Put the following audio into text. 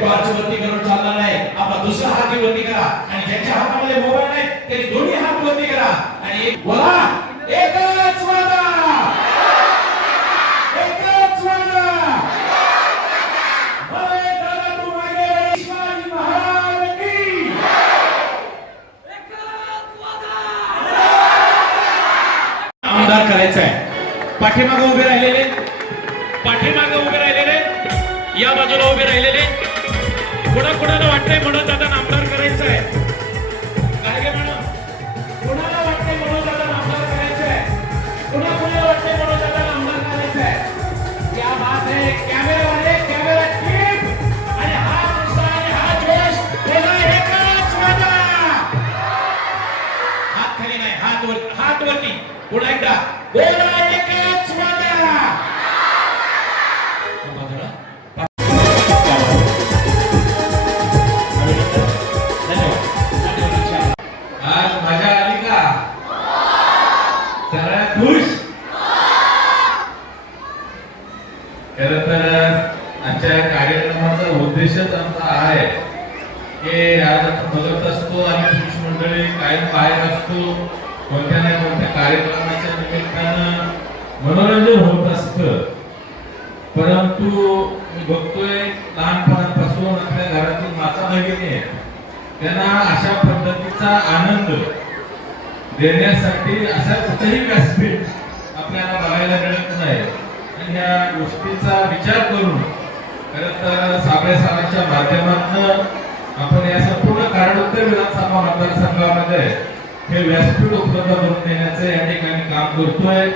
Torch वरती करून चालणार नाही. आपला दुसरा हात वरती करा. आणि ज्यांच्या हातामध्ये मोबाईल नाही त्यांनी दोन्ही हात वरती करा. आणि एक बोला एकच वादा. एकच वादा. आमदार करायचं आहे पाठीमागे उभे पाठीमागे उभे राहिलेले. या बाजूला उभे राहिलेले. कुणा कुणाला वाटतंय म्हणून दादा आमदार करायचं आहे? कुणाला वाटतंय म्हणून दादा आमदार करायचं आहे? कुणा कुणाला वाटतंय म्हणून दादा आमदार करायचं आहे? क्या बात है कॅमेरावाले कॅमेरा आणि हा उत्साह आणि हा जोश एकच हात खाली नाही हात वर हात वरती. पुन्हा एकदा. बोला एकच वादा आजच्या कार्यक्रमाचा उद्देशच आमचा आहे. की आज आपण बघत असतो आणि पुरुष मंडळी कायम बाहेर असतो. कोणत्या ना कोणत्या कार्यक्रमाच्या निमित्तानं मनोरंजन होत असतं. परंतु मी बघतोय लहानपणापासून आपल्या घरातील माता भगिनी आहेत. त्यांना अशा पद्धतीचा आनंद देण्यासाठी असा कुठेही व्यासपीठ आपल्याला बघायला मिळत नाही. आणि या गोष्टीचा विचार करून खरं तर साबळे साहेबांच्या माध्यमातून आपण या संपूर्ण कारडोत्तर विधानसभा मतदारसंघामध्ये हे व्यासपीठ उपलब्ध करून देण्याचं या ठिकाणी काम करतोय.